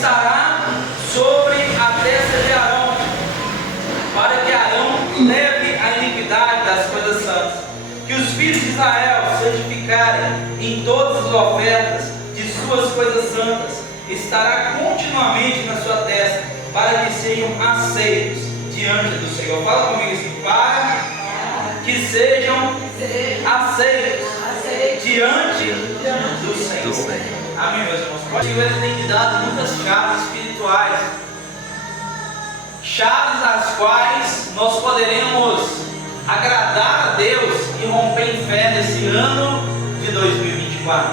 estará sobre a testa de Arão, para que Arão leve a iniquidade das coisas santas, que os filhos de Israel santificarem em todas as ofertas de suas coisas santas, estará continuamente na sua testa, para que sejam aceitos diante do Senhor. Fala comigo assim: para que sejam aceitos diante do Senhor. Amém, meus irmãos? O Senhor tem me dado muitas chaves espirituais, chaves as quais nós poderemos agradar a Deus e romper em fé nesse ano de 2024.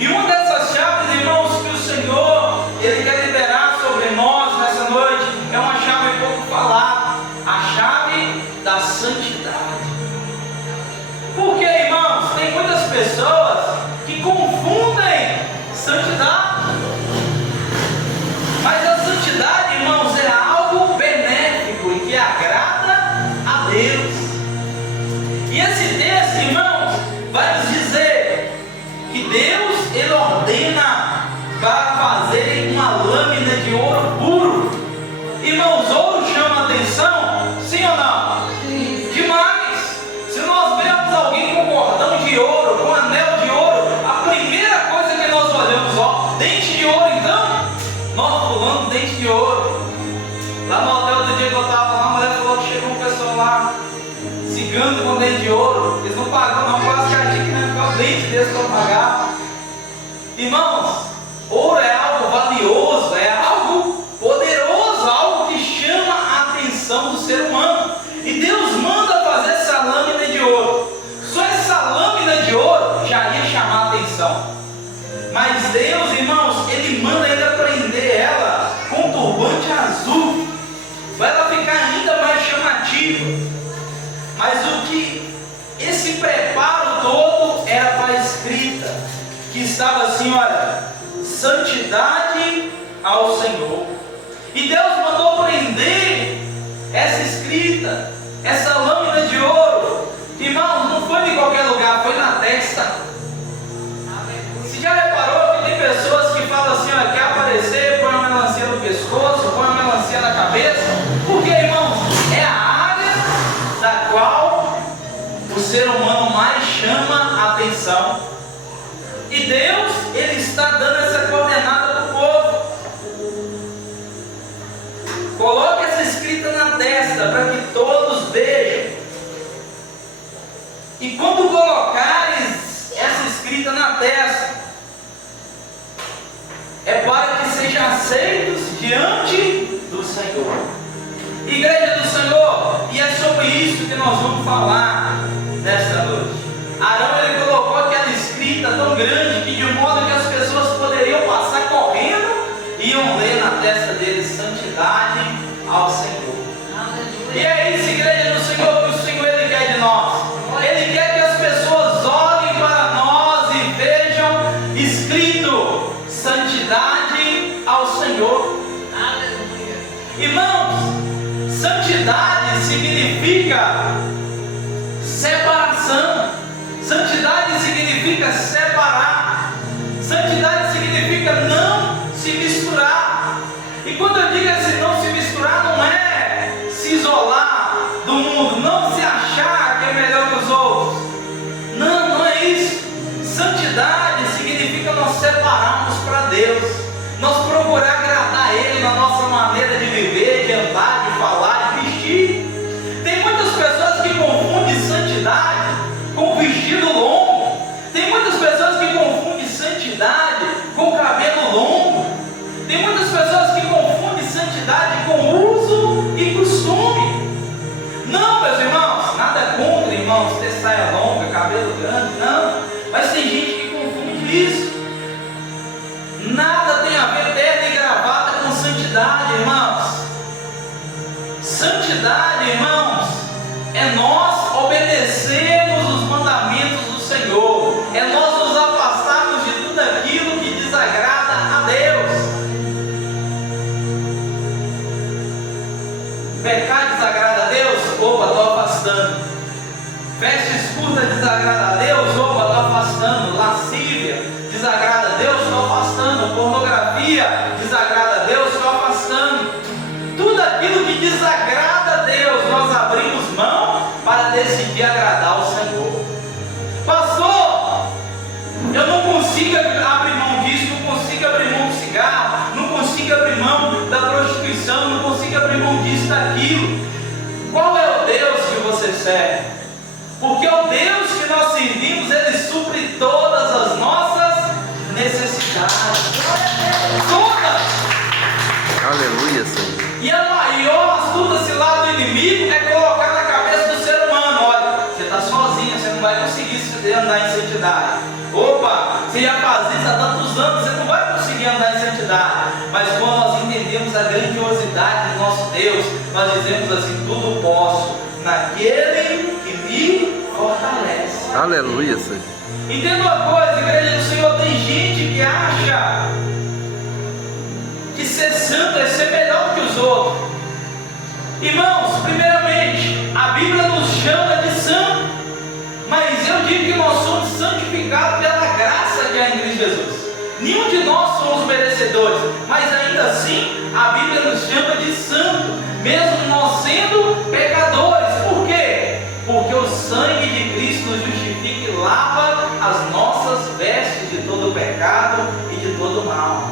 E uma dessas chaves, irmãos, que o Senhor Ele quer liberar sobre nós nessa noite, é uma chave pouco falada, a chave da santidade. Porque, irmãos, tem muitas pessoas que confundem santidade. Mas a santidade, irmãos, é algo benéfico e que agrada a Deus. E esse texto, irmãos, vai nos dizer que Deus, Ele ordena para fazerem uma lâmina de ouro puro. Irmãos, ouro chama atenção? Sim ou não? Sim. Demais. Se nós vemos alguém com cordão de ouro, com anel de ouro, a primeira coisa que nós olhamos, ó, dente de ouro então? Nós pulando dente de ouro. Lá no hotel do dia que eu estava lá, a mulher falou que chegou um pessoal lá, cigando com dente de ouro. Eles não pagam, não, quase cadinho que não é o dente deles para pagar. Irmãos, ouro é algo valioso, é algo poderoso, algo que chama a atenção do ser humano. E Deus manda fazer essa lâmina de ouro. Só essa lâmina de ouro já ia chamar a atenção. Mas Deus, irmãos, Ele manda ainda prender ela com um turbante azul, para ela ficar ainda mais chamativa. Mas o que esse preparo todo era para a escrita, que estava assim, olha: santidade ao Senhor. E Deus mandou prender essa escrita, essa lâmina de ouro. Irmãos, não foi em qualquer lugar, foi na testa. Você já reparou que tem pessoas que falam assim, olha, quer aparecer, põe uma melancia no pescoço, põe uma melancia na cabeça? Porque, irmãos, é a área da qual o ser humano mais chama a atenção. E Deus, Ele está dando essa coordenada para o povo. Coloque essa escrita na testa, para que todos vejam. E quando colocares essa escrita na testa, é para que sejam aceitos diante do Senhor. Igreja do Senhor, e é sobre isso que nós vamos falar nesta noite. Arão, ele colocou aquela escrita tão grande que de modo que as pessoas poderiam passar correndo e iam ler na testa deles: santidade ao Senhor. E é isso, igreja do Senhor, que o Senhor Ele quer de nós. Ele quer que as pessoas olhem para nós e vejam escrito: santidade ao Senhor. Irmãos, santidade significa separação. Santidade significa separar. Santidade significa não se misturar. E quando eu digo assim, não se misturar, não é se isolar do mundo, não se achar que é melhor que os outros. Não, não é isso. Santidade significa nós separarmos para Deus, nós procurar agradar a Ele na nossa maneira de viver, de andar, de falar, de vestir. Tem muitas pessoas que confundem santidade com vestido longo. Tem muitas pessoas que confundem santidade com cabelo longo. Tem muitas pessoas que confundem santidade com uso e costume. Não, meus irmãos, nada contra, irmãos, ter saia longa, cabelo grande, não. Mas tem gente que confunde isso. Nada tem a ver terno e gravata com santidade, irmãos. Santidade, irmãos, é nós obedecermos os mandamentos do Senhor, é nós nos afastarmos de tudo aquilo que desagrada a Deus. Pecar desagrada a Deus? Opa, estou afastando. Vestes curtas desagrada a Deus? Opa, estou afastando. Lascívia desagrada a Deus? Estou afastando. Pornografia desagrada abrir mão da prostituição, não consiga abrir mão disso, daquilo. Qual é o Deus que você serve? Porque o Deus que nós servimos, Ele supre todas as nossas necessidades. Todas! Aleluia, Senhor. E a maior astuta cilada do inimigo é colocar na cabeça do ser humano: olha, você está sozinho, você não vai conseguir andar em santidade. Opa, você já faz isso há tantos anos, você não vai conseguir andar em santidade. Mas quando nós entendemos a grandiosidade do nosso Deus, nós dizemos assim: tudo posso naquele que me fortalece. Aleluia, Senhor. Entenda uma coisa, igreja do Senhor, tem gente que acha que ser santo é ser melhor do que os outros. Irmãos, primeiramente, a Bíblia nos chama de santo, mas eu digo que nós somos santificados pela graça que há em Cristo Jesus. Nenhum de nós somos merecedores, mas ainda assim a Bíblia nos chama de santo, mesmo nós sendo pecadores. Por quê? Porque o sangue de Cristo nos justifica e lava as nossas vestes de todo pecado e de todo mal.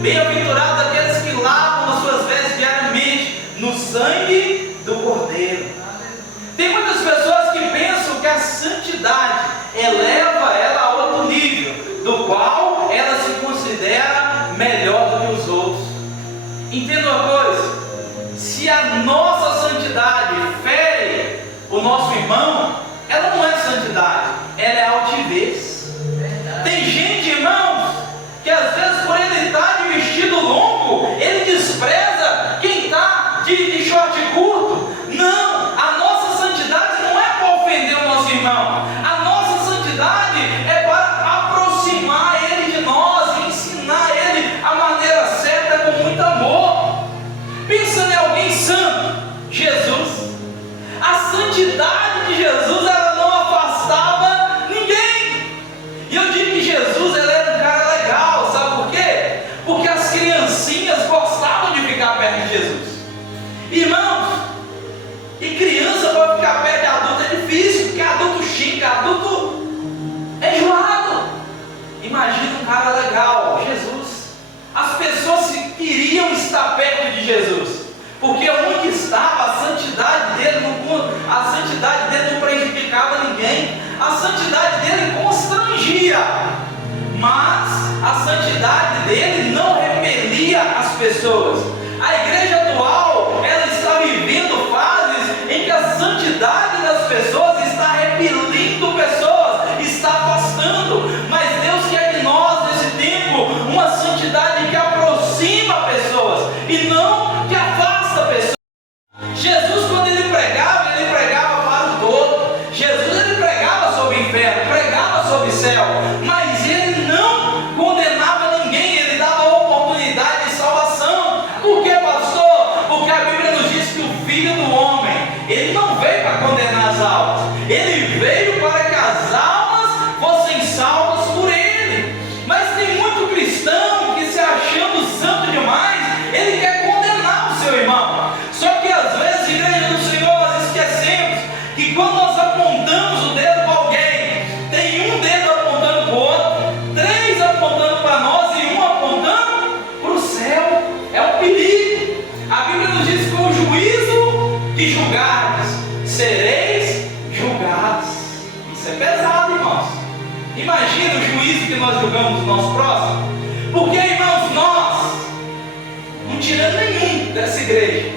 Bem-aventurados aqueles que lavam as suas vestes diariamente no sangue do Cordeiro. Tem muitas pessoas que pensam que a santidade eleva ela a outro nível, do qual ela se considera melhor do que os outros. Entenda uma coisa: se a nossa santidade fere o nosso irmão, ela não é santidade, ela é altivez. Tem gente, irmãos, que às vezes por ele estar de vestido longo, ele despreza quem está de short curto. Não, a nossa santidade não é para ofender o nosso irmão. A nossa santidade é para aproximar ele de nós e ensinar ele a maneira certa com muito amor. Pensa em alguém santo, Jesus. A santidade de Jesus, ela não afastava ninguém. E eu digo que Jesus, ele era um cara legal, sabe por quê? Porque as criancinhas gostavam de ficar perto de Jesus. Irmãos, e criança para ficar perto de adulto é difícil, porque adulto xinga, adulto é enjoado. Imagina um cara legal, Jesus. As pessoas queriam estar perto de Jesus, porque onde estava a santidade dele não prejudicava ninguém, a santidade dele constrangia, mas a santidade dele não repelia as pessoas. A igreja atual, ela está vivendo fases em que a santidade das pessoas está repelindo pessoas, está afastando, mas Deus quer de nós nesse tempo uma santidade que aproxima pessoas e não que afasta pessoas. Jesus, quando ele pregava para o todo. Jesus, ele pregava sobre o inferno, pregava sobre o céu, mas ele não condenava ninguém, ele dava oportunidade de salvação. Por quê, pastor? Porque a Bíblia nos diz que o Filho do Homem, ele não veio para condenar as almas, ele veio para que as almas fossem salvas por ele. Mas tem muito cristão que, se achando santo demais, ele quer condenar o seu irmão. Só que às vezes, igreja do Senhor, nós esquecemos que quando nós apontamos o dedo para alguém, tem um dedo apontando para o outro, três apontando para nós e um apontando para o céu. É um perigo. A Bíblia nos diz que com o juízo que julgardes, sereis julgados. Isso é pesado, irmãos. Imagina o juízo que nós julgamos o nosso próximo. Porque, irmãos, nós, não tirando nenhum dessa igreja,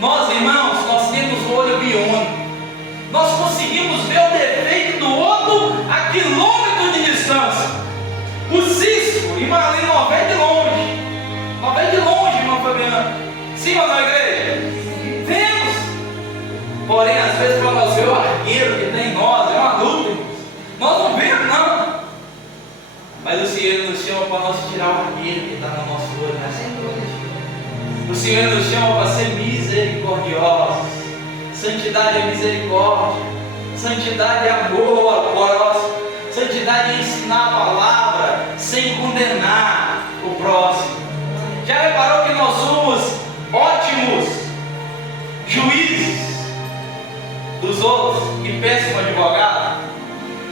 nós, irmãos, nós temos o olho biônico. Nós conseguimos ver o defeito do outro a quilômetros de distância. O cisco, irmã, ali não vem de longe. Não vem de longe, irmã Fabiana. Sim ou não, igreja? Vemos. Porém, às vezes, para nós ver o arqueiro que tem em nós, é uma luta, irmãos. Nós não vemos, não. Mas o Senhor nos chama para nós tirar o arqueiro que está no nosso olho nessa noite. O Senhor nos chama para ser misericordiosos. Santidade é misericórdia. Santidade é amor ao próximo. Santidade é ensinar a palavra sem condenar o próximo. Já reparou que nós somos ótimos juízes dos outros e péssimos advogados?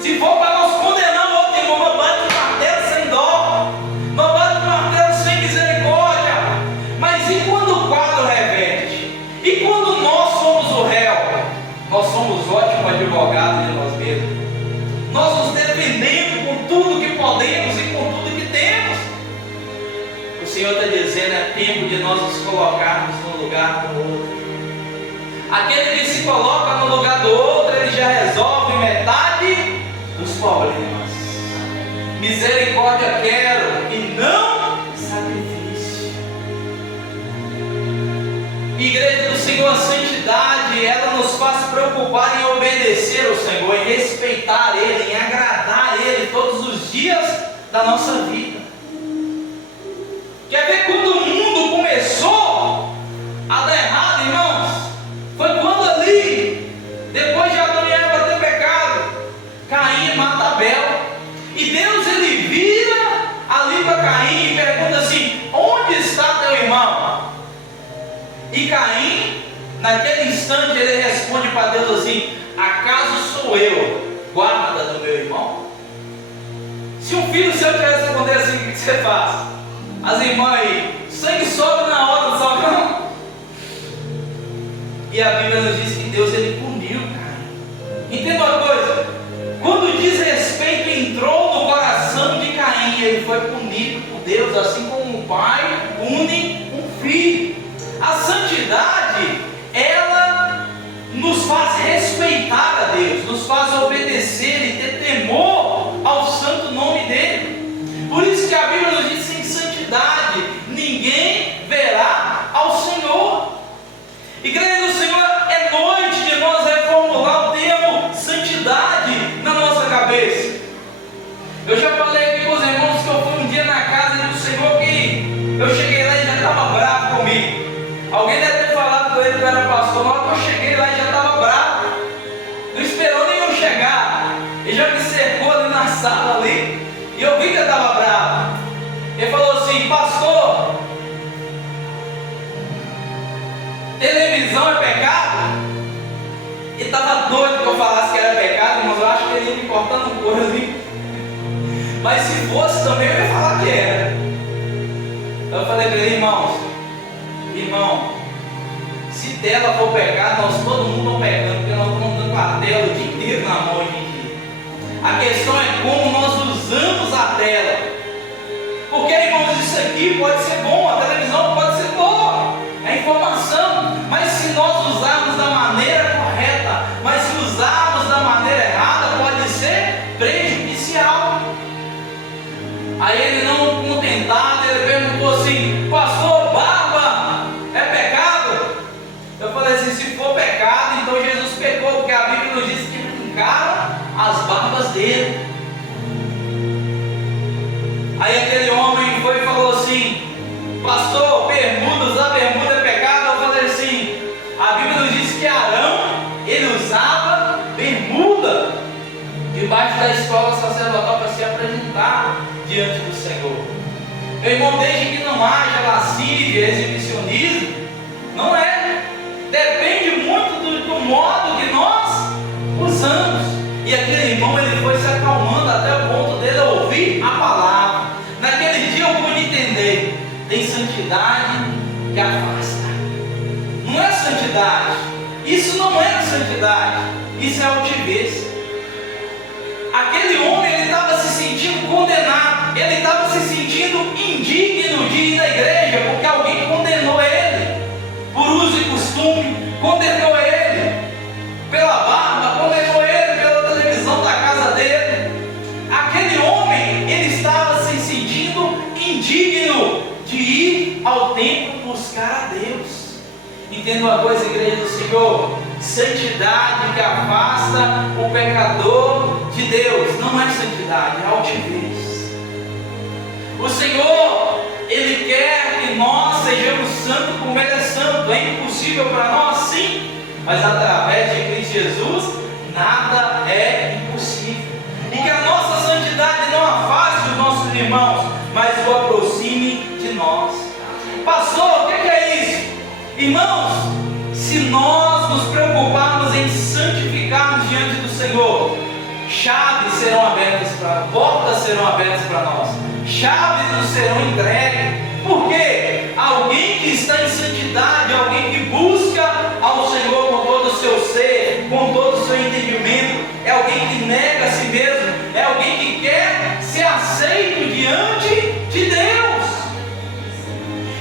Se for para nós condenar o outro, irmão, nós bate o martelo sem dó, nós bate o martelo sem misericórdia. dizendo, é tempo de nós nos colocarmos no lugar do outro. Aquele que se coloca no lugar do outro, ele já resolve metade dos problemas. Misericórdia quero e não sacrifício. Igreja do Senhor, a santidade, ela nos faz preocupar em obedecer ao Senhor, em respeitar Ele, em agradar Ele todos os dias da nossa vida. Quer ver quando o mundo começou a dar errado, irmãos? Foi quando ali, depois de Adão e Eva ter pecado, Caim mata Abel. E Deus, ele vira ali para Caim e pergunta assim: onde está teu irmão? E Caim, naquele instante, ele responde para Deus assim: acaso sou eu, guarda do meu irmão? Se um filho seu te responder assim, o que você faz? As irmãs aí, sangue sobe na hora, não sobe não. E a Bíblia nos diz que Deus, ele puniu Caim. Entenda uma coisa: quando o desrespeito entrou no coração de Caim, ele foi punido por Deus, assim como o pai pune um filho. A santidade, ela nos faz respeitar a Deus, nos faz obedecer e ter temor ao santo nome dele. Por isso que a Bíblia nos diz: sem santidade ninguém verá ao Senhor. Igreja do Senhor, é noite de nós reformular o termo santidade na nossa cabeça. Eu já falei aqui com os irmãos que eu fui um dia na casa do Senhor que eu cheguei lá e já estava bravo comigo. Alguém deve ter falado com ele que eu era pastor, na hora que eu cheguei lá e já estava bravo. Não esperou nem eu chegar. Ele já me cercou ali na sala ali. E eu vi que eu estava bravo. Ele falou assim: pastor, televisão é pecado? Ele estava doido que eu falasse que era pecado, mas eu acho que ele ia me cortando um couro ali. Mas se fosse também eu ia falar que era. Então eu falei para ele: irmão, se tela for pecado, nós todo mundo estamos pecando, porque nós estamos dando a tela o dia inteiro na mão hoje em dia. A questão é como nós usamos a tela. Porque, irmãos, isso aqui pode ser bom, a televisão pode ser boa, é informação, mas se nós usarmos da maneira correta, mas se usarmos da maneira errada, pode ser prejudicial. Aí ele, não contentado, ele perguntou assim: pastor, barba é pecado? Eu falei assim: se for pecado, então Jesus pecou, porque a Bíblia nos diz que arrancaram as barbas dele. Aí aquele homem foi e falou assim: pastor, bermuda, usar bermuda é pecado? Eu falei assim: a Bíblia nos diz que Arão, ele usava bermuda debaixo da escola sacerdotal para se apresentar diante do Senhor. Meu irmão, desde que não haja lascívia, exibicionismo, não é. Depende muito do modo que nós usamos. E aquele irmão, ele foi se acalmando até o ponto dele ouvir a palavra. Naquele dia eu pude entender: tem santidade que afasta. Não é santidade. Isso não é santidade. Isso é altivez. Aquele homem, ele estava se sentindo condenado. Ele estava se sentindo indigno de ir na igreja, porque alguém condenou ele por uso e costume, condenou ele pela barba, condenou ele pela televisão da casa dele. Aquele homem, ele estava se sentindo indigno de ir ao templo buscar a Deus. Entenda uma coisa, igreja do Senhor: santidade que afasta o pecador de Deus não é santidade, é altivez. O Senhor, Ele quer que nós sejamos santos como Ele é santo. É impossível para nós, sim, mas através de Cristo Jesus nada é impossível. E que a nossa santidade não afaste os nossos irmãos, mas o aproxime de nós. Pastor, o que é isso? Irmãos, se nós nos preocuparmos em santificarmos diante do Senhor, chaves serão abertas portas serão abertas para nós, chaves nos serão entregues. Por quê? Alguém que está em santidade, alguém que busca ao Senhor com todo o seu ser, com todo o seu entendimento, é alguém que nega a si mesmo, é alguém que quer ser aceito diante de Deus.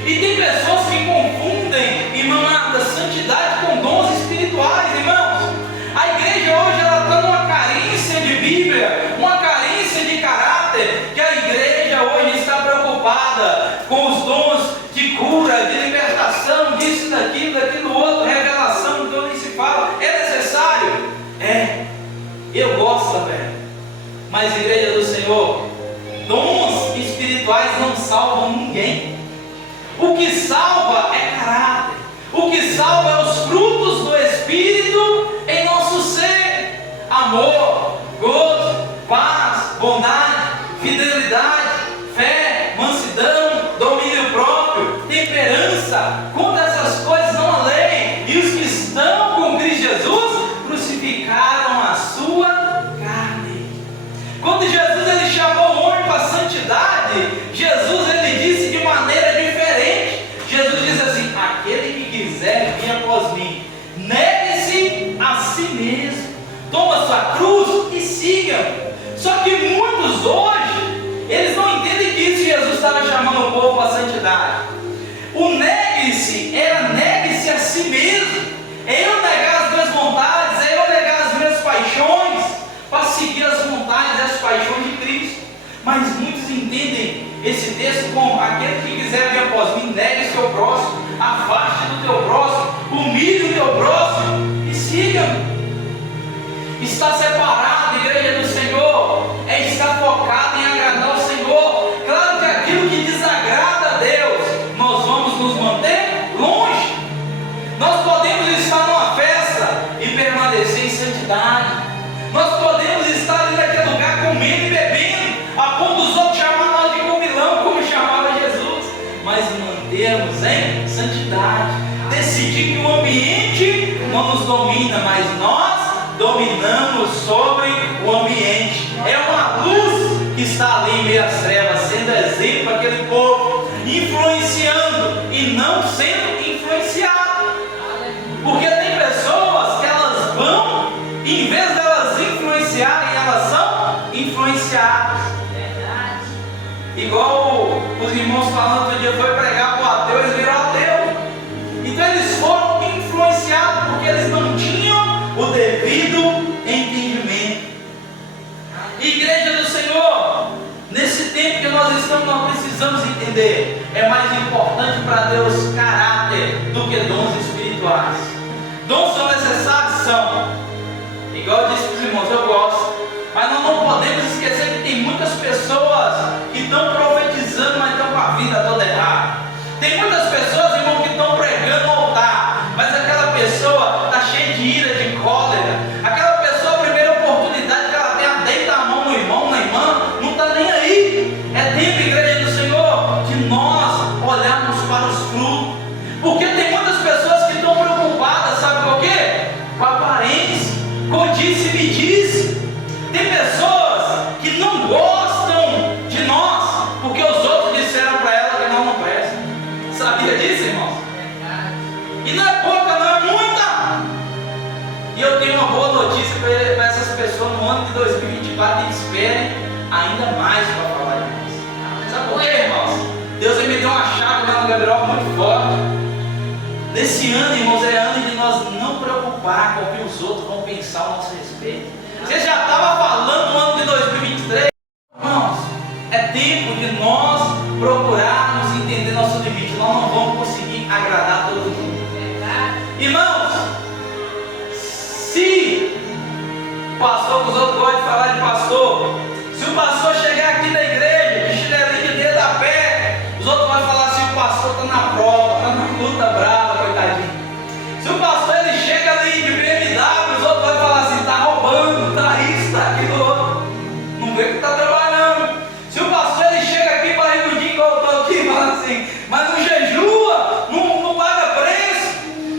E tem pessoas que confundem, irmão, a santidade com dons espirituais, irmãos. A igreja hoje ela está numa carência de Bíblia, uma carência de caráter, que a igreja hoje está preocupada com os dons de cura, de libertação, disso, daquilo outro, revelação, então nem se fala. É necessário? É. Eu gosto também. Mas igreja do Senhor, dons espirituais não salvam ninguém. O que salva é caráter. O que salva é os frutos do Espírito em nosso ser: amor, gozo, paz, bondade, fidelidade, fé, mansidão, domínio próprio, temperança. Contra essas coisas não há lei. E os que estão com Cristo Jesus crucificaram a sua carne. Quando Jesus ele chamou o homem para a santidade, Jesus ele disse de maneira diferente. Jesus disse assim: aquele que quiser vir após mim, negue-se a si mesmo, toma sua cruz e siga. Só que muitos hoje, eles não entendem que isso Jesus estava chamando o povo para a santidade. O negue-se era negue-se a si mesmo. É eu negar as minhas vontades, é eu negar as minhas paixões, para seguir as vontades e as paixões de Cristo. Mas muitos entendem esse texto como: aquele que quiser vir após mim, negue seu próximo, afaste do teu próximo, humilhe o teu próximo e siga-me. Está separado, igreja do Senhor, é estar focado em agradar o Senhor. Claro que aquilo que desagrada a Deus, nós vamos nos manter longe. Nós podemos estar numa festa e permanecer em santidade. Nós podemos estar ali naquele lugar comendo e bebendo, a ponto dos outros chamar nós de comilão, como chamava Jesus, mas mantermos em santidade. Decidir que o ambiente não nos domina, mas nós dominamos sobre o ambiente. É uma luz que está ali em meio às trevas, sendo exemplo para aquele povo, influenciando e não sendo influenciado. Porque tem pessoas que elas vão, em vez de elas influenciarem, elas são influenciadas. Igual os irmãos falando outro dia, foi pregar para o ateu, eles viram ateu. Então eles foram influenciados porque eles não tinham o devido entendimento. Igreja do Senhor, nesse tempo que nós estamos, nós precisamos entender: é mais importante para Deus caráter do que dons espirituais. Dons são necessários? São. Igual eu disse para os irmãos, eu gosto. Mas nós não podemos esquecer que tem muitas pessoas que estão profetizando, mas estão com a vida toda errada. Tem muitas pessoas, irmão, que estão pregando no altar, mas aquela pessoa está cheia de ira, de cólera. Aquela pessoa, a primeira oportunidade que ela tem, deita a mão no irmão, na irmã, não está nem aí. É tempo, igreja do Senhor, de nós olharmos para os frutos. Porque tem muitas pessoas que estão preocupadas, sabe com o quê? Com a aparência, com o disse-me-disse. Tem pessoas que não gostam de nós, porque os outros disseram para ela que nós não presta. Sabia disso, irmãos? E não é pouca, não é muita. E eu tenho uma boa notícia para essas pessoas no ano de 2024, e esperem ainda mais para falar de nós. Sabe por quê, irmãos? Deus me deu uma chave lá no Gabriel muito forte. Nesse ano, irmãos, é ano de nós não preocupar com o que os outros vão pensar a nosso respeito. Você já estava falando no ano de 2023, irmãos, é tempo de nós procurarmos entender nosso limite. Nós não vamos conseguir agradar todo mundo. Irmãos, se o pastor, os outros gostam de falar de pastor, se o pastor chegar aqui na igreja, de chinelinho de dedo a pé, os outros vão falar assim: o pastor está na prova, está na luta brava, coitadinho. Se o pastor ele chega ali de BMW, os outros vão falar assim: está roubando, está isso, está aquilo outro. Não vê que está trabalhando. Se o pastor ele chega aqui barrigudinho, igual eu estou aqui, falando assim, mas não jejua, não paga preço.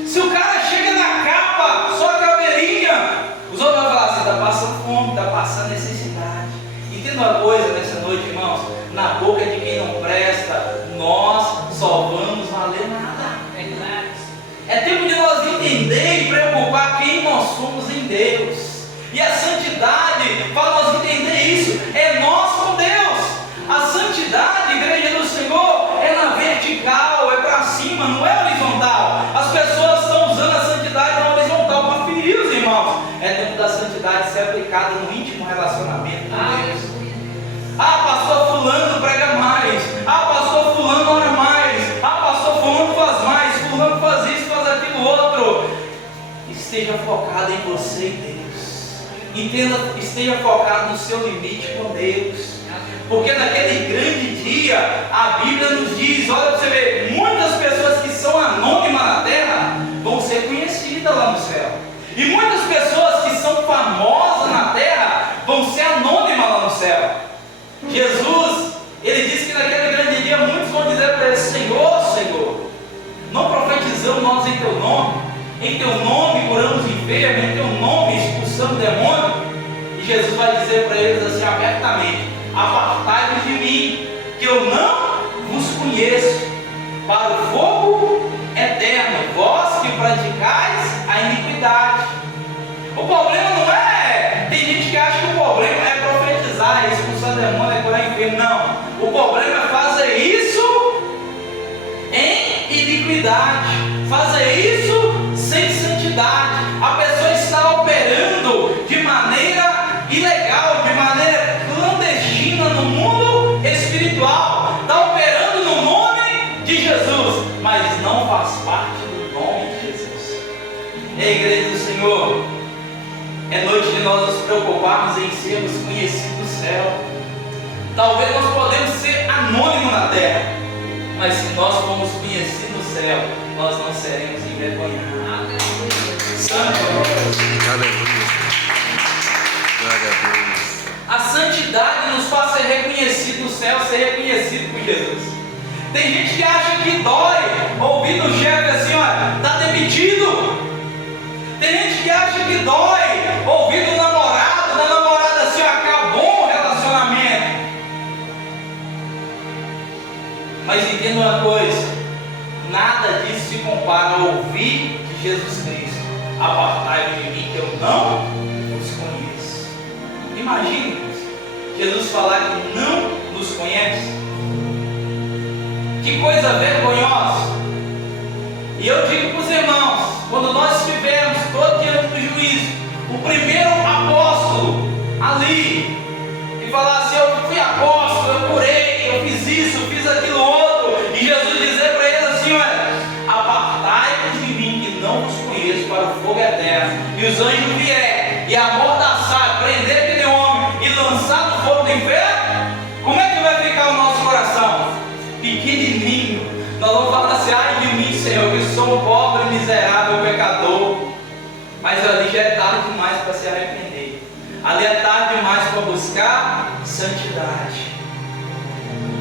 Se o cara chega na capa, só caveirinha, os outros vão falar assim: está passando fome, está passando necessidade. Entenda uma coisa nessa noite, irmãos: na boca de quem não presta, nós só vamos valer nada. É tempo de nós entender e preocupar quem nós somos em Deus. E a santidade, para nós entender isso, é nós com Deus. A santidade, igreja do Senhor, é na vertical, é esteja focado em você e Deus. Esteja focado no seu limite com Deus. Porque naquele grande dia, a Bíblia nos diz, olha para você ver, muitas pessoas que são anônimas na terra vão ser conhecidas lá no céu. E muitas pessoas que são famosas na terra vão ser anônimas lá no céu. Jesus, ele disse que naquele grande dia muitos vão dizer para ele: Senhor, Senhor, não profetizamos nós em teu nome curamos enfermos, em teu nome expulsamos demônios. E Jesus vai dizer para eles assim abertamente: apartai-vos de mim, que eu não vos conheço, para o fogo eterno, vós que praticais a iniquidade. O problema não é, tem gente que acha que o problema é profetizar, é expulsar demônio, é curar enfermo. Não, o problema é fazer isso em iniquidade, fazer isso sem santidade. A pessoa está operando de maneira ilegal, de maneira clandestina no mundo espiritual, está operando no nome de Jesus, mas não faz parte do nome de Jesus. Ei, igreja do Senhor, é noite de nós nos preocuparmos em sermos conhecidos no céu. Talvez nós podemos ser anônimos na terra, mas se nós formos conhecidos no céu, nós não seremos envergonhados. Santo Deus. Aleluia. Glória a Deus. A santidade nos faz ser reconhecido no céu, ser reconhecido por Jesus. Tem gente que acha que dói ouvir do chefe assim: olha, está demitido. Tem gente que acha que dói ouvir do namorado, da namorada assim: ó, acabou o relacionamento. Mas entenda uma coisa: nada disso se compara ao ouvir de Jesus Cristo: apartai-vos de mim, que eu não os conheço. Imagine Jesus falar que não nos conhece. Que coisa vergonhosa. E eu digo para os irmãos, quando nós estivermos todos diante do juízo, o primeiro apóstolo ali, e falar assim: eu fui apóstolo, eu curei, eu fiz isso, eu fiz aquilo outro, e Jesus dizer para eles assim: olha, apartai-vos de mim, que não vos conheço, para o fogo eterno. E os anjos vierem e amordaçar, prender aquele homem e lançar no fogo do inferno, como é que vai ficar o nosso coração? Pequenininho. Nós vamos falar assim: ai de mim, Senhor, que sou um pobre, miserável, pecador. Mas ali já é tarde demais para se arrepender. Ali é tarde demais para buscar santidade.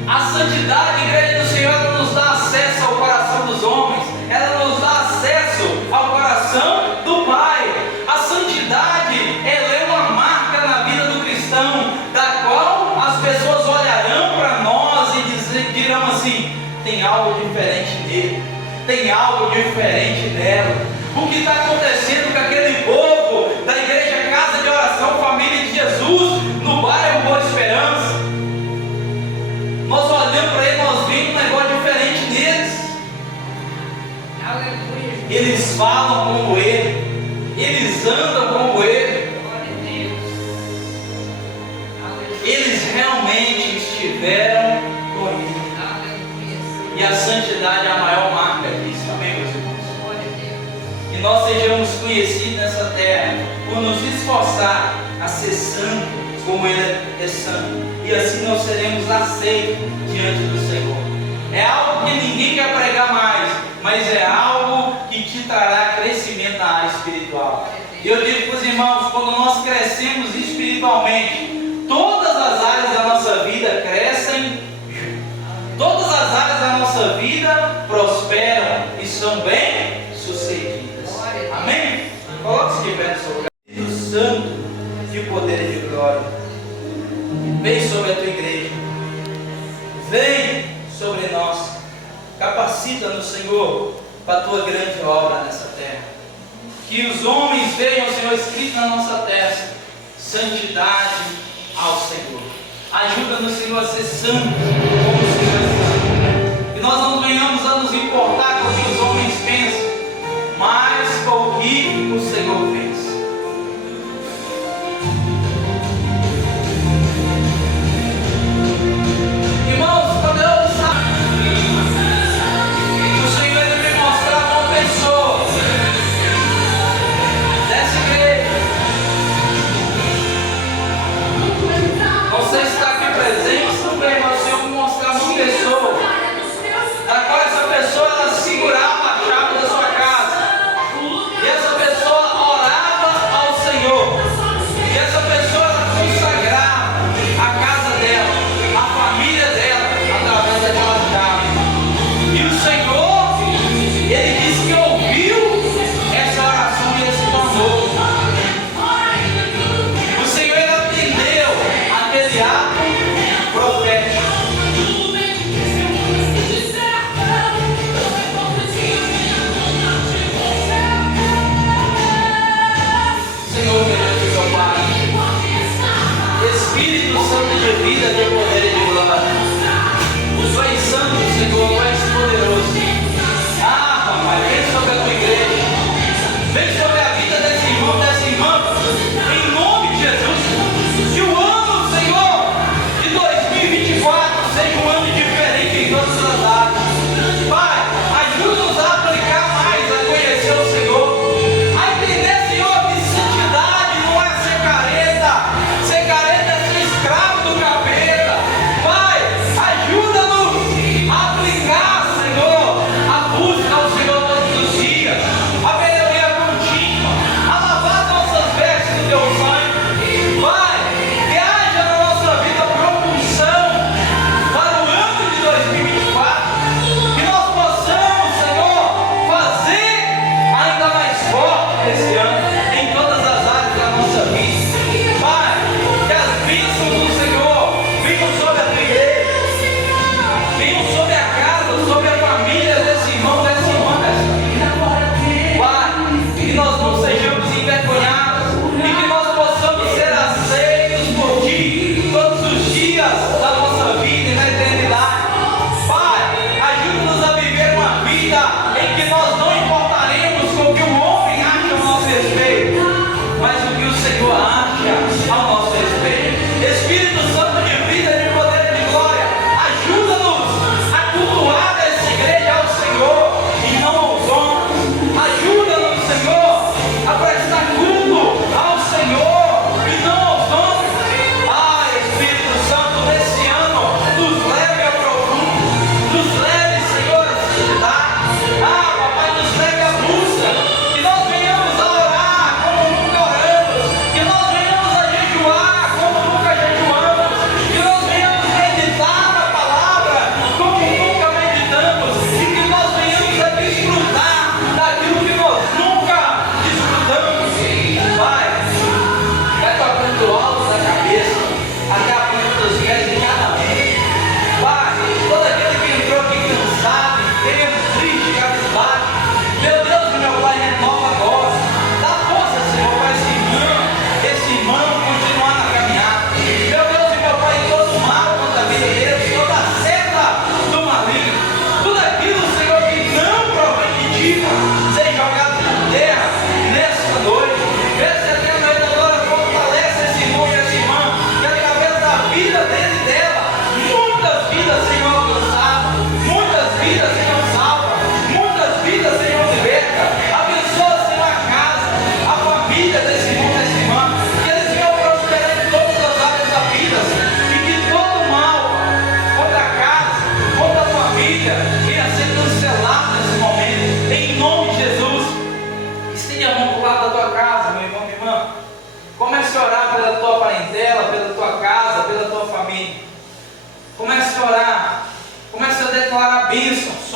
A santidade, igreja do Senhor, ela nos dá acesso ao coração dos homens. Ela nos dá acesso ao coração do Pai. A santidade, ela é uma marca na vida do cristão, da qual as pessoas olharão para nós e dirão assim: tem algo diferente nele, tem algo diferente nela. O que está acontecendo com aquele povo da igreja Casa de Oração Família de Jesus, no bairro Boa Esperança? Nós olhamos para ele, nós vimos um negócio diferente neles. Aleluia. Eles falam como ele, eles andam como ele, Glória a Deus. Aleluia. eles realmente estiveram com ele. Aleluia. E a santidade é a maior marca disso, amém, meus irmãos? Glória a Deus. Que nós sejamos conhecidos nessa terra por nos esforçar a ser santo como Ele é santo, e assim nós seremos aceitos diante do Senhor. É algo que ninguém quer pregar mais, mas é algo que te trará crescimento na área espiritual. E eu digo para os irmãos, quando nós crescemos espiritualmente, todas as áreas da nossa vida crescem, todas as áreas da nossa vida prosperam e são bem sucedidas. Amém? Coloque-se de pé no seu lugar. Espírito Santo de poder e de glória, vem sobre a tua igreja, vem sobre nós, capacita-nos, Senhor, para a tua grande obra nessa terra. Que os homens vejam, Senhor, escrito na nossa testa: santidade ao Senhor. Ajuda-nos, Senhor, a ser santos como o Senhor é santo. Que nós não venhamos a nos importar com o que os homens pensam, mas com o que o Senhor pensa. Irmãos, quando eu o Senhor ele me mostrava uma pessoa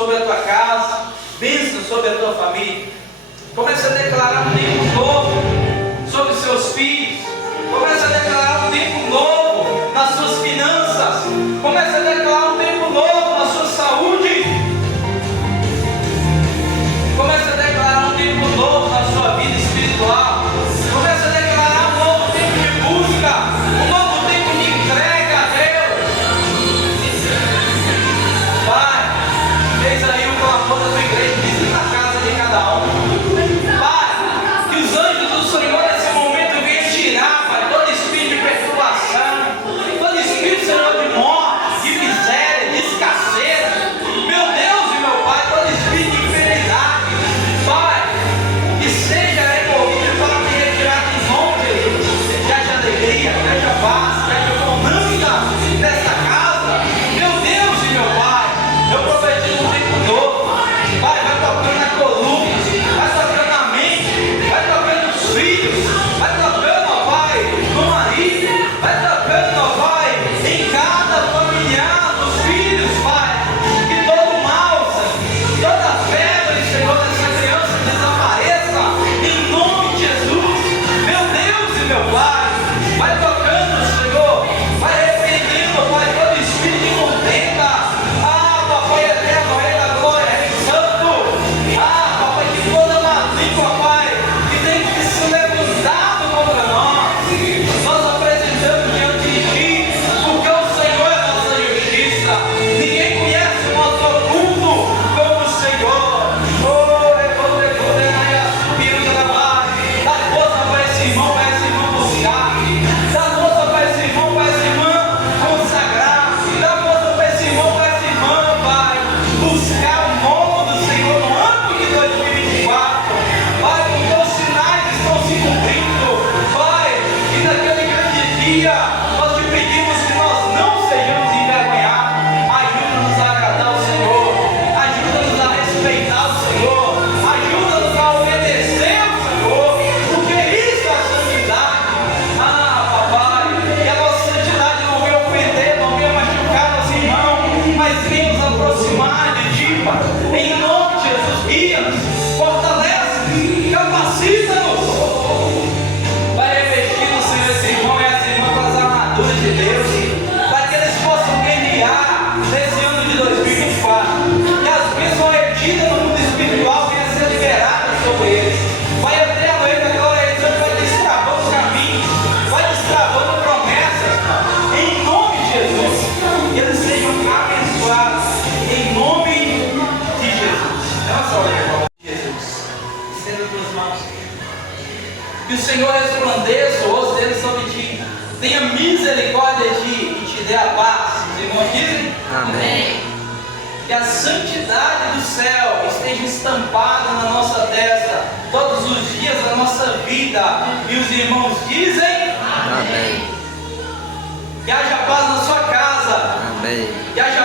sobre a tua casa, bênção sobre a tua família. Comece a declarar um tempo novo sobre os seus filhos. Comece a declarar um tempo novo nas suas finanças. Comece a declarar um tempo novo na sua saúde. Comece a declarar um tempo novo na sua vida espiritual. Comece a declarar um novo tempo de busca, um novo tempo de entrega a Deus. Pai, eis aí o clamor da tua igreja, visita a casa de cada um. Pai, que os anjos do Senhor nesse momento venham tirar, Pai, todo espírito de perturbação, todo espírito, Senhor, de morte, de miséria, de escassez. Meu Deus e meu Pai, todo espírito de enfermidade, Pai, que seja removido para me retirar em nome de Jesus. Que haja alegria, que haja paz, que haja bonança nessa casa. Meu Deus e meu Pai, eu profetizo um tempo novo. Pai, vai tocando na coluna, vai tocando na mente, vai tocando nos filhos, vai tocando, ó Pai, no marido, vai tocando, ó Pai, em cada familiar dos filhos, Pai. Que todo mal, Senhor, toda febre, Senhor, dessa criança desapareça, em nome de Jesus. Meu Deus e meu Pai, vai tocando, Senhor, vai repreendendo, Pai, todo espírito de contenda. Ah, Papai eterno, Rei da glória, Rei santo. Ah, Papai, que toda língua, Pai, que tem que se levantado contra nós apresentamos diante de Ti, porque o Senhor é nossa justiça. Ninguém conhece o nosso oculto como o Senhor. Dá força para esse irmão buscar. Dá força para esse irmão consagrar. Dá força para esse irmão, Pai, buscar o nome do Senhor no ano de 2024. Pai, porque os sinais estão se cumprindo. Pai, e naquele grande dia nós te pedimos que nós não sejamos envergonhados. Ajuda-nos a agradar o Senhor. Ajuda-nos a respeitar o Senhor. Ajuda-nos a obedecer o Senhor. Porque isso é a santidade. Ah, Papai, que a nossa santidade não venha ofender, não venha machucar os irmãos, mas venha nos aproximar de Ti, Pai. Em nome de Jesus, guia-nos, fortalece-nos, capacita-nos. Vai revestindo, Senhor, esse irmão e essa irmã com as armaduras de Deus, para que eles possam guerrear nesse ano de 2024. Que as bênçãos retidas no mundo espiritual venham a ser liberadas sobre eles. Vai eterno, Rei da glória, Rei santo, vai destravando caminhos, vai destravando promessas, em nome de Jesus. Que eles sejam abençoados, em nome de Jesus. Nossa, olha, Jesus, estenda as tuas mãos. Que o Senhor resplandeça o rosto dele sobre ti, tenha misericórdia de ti e te dê a paz. Os irmãos dizem? Amém. Que a santidade do céu esteja estampada na nossa testa todos os dias da nossa vida. E os irmãos dizem? Amém. Que haja paz na sua casa. Amém. Que haja